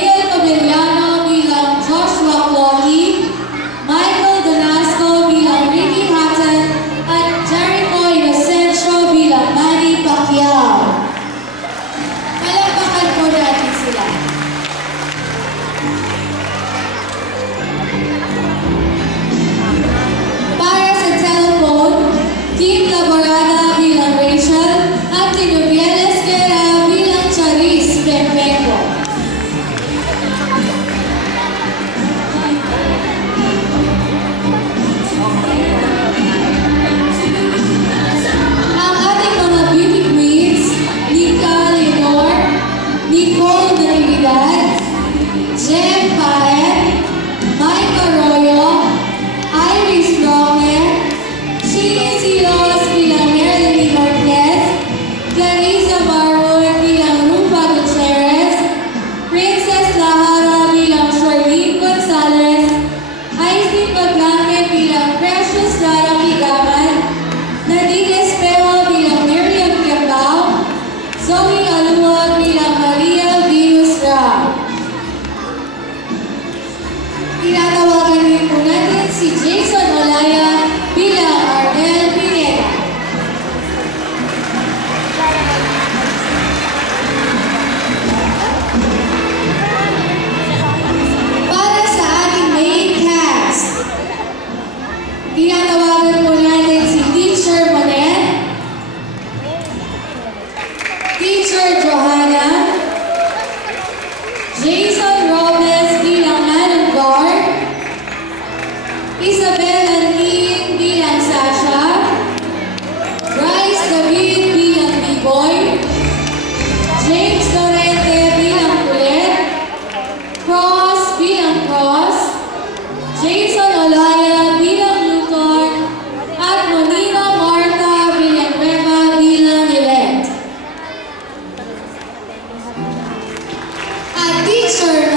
Daniel Pabellano bilang Joshua Clocky, Michael Donasco bilang Ricky Hatton, at Jericho Inocencio bilang Manny Pacquiao. Palakpakan po natin sila. Para sa telephone, Kim Laborada bilang Rachel at Tinubieles Guerra bilang Charis Pempenco. Ang ating mga beauty queens, Nika Leonor, Nicole Natividad, Jem Paet, Mike Arroyo, Iris Roque, Chile Silos bilang Marilyn Marquez, Clarissa Barroy bilang Rufa Gutierrez, Princess Lahara bilang Charlene Gonzalez, Aislinn Paglante bilang Precious Lara Kigaman, Nadine Espejo bilang Miriam Kiambao, Zoe Aluwag bilang Maria Venus Ra. Tinatawagan rin po natin si Jason Olaya bilang Arnel Pineda. Para sa ating main cast, tinatawagan po natin si Teacher Monet, Teacher Johanna, Jason Robles bilang Manong Guard, Isabel Antin bilang Sasha, Bryce David bilang B-Boy, James Torrente bilang Kulit, Cross bilang Cross, Jason Olaya bilang Luton, at Monina Marta bilang Rema bilang Nilet. At Teacher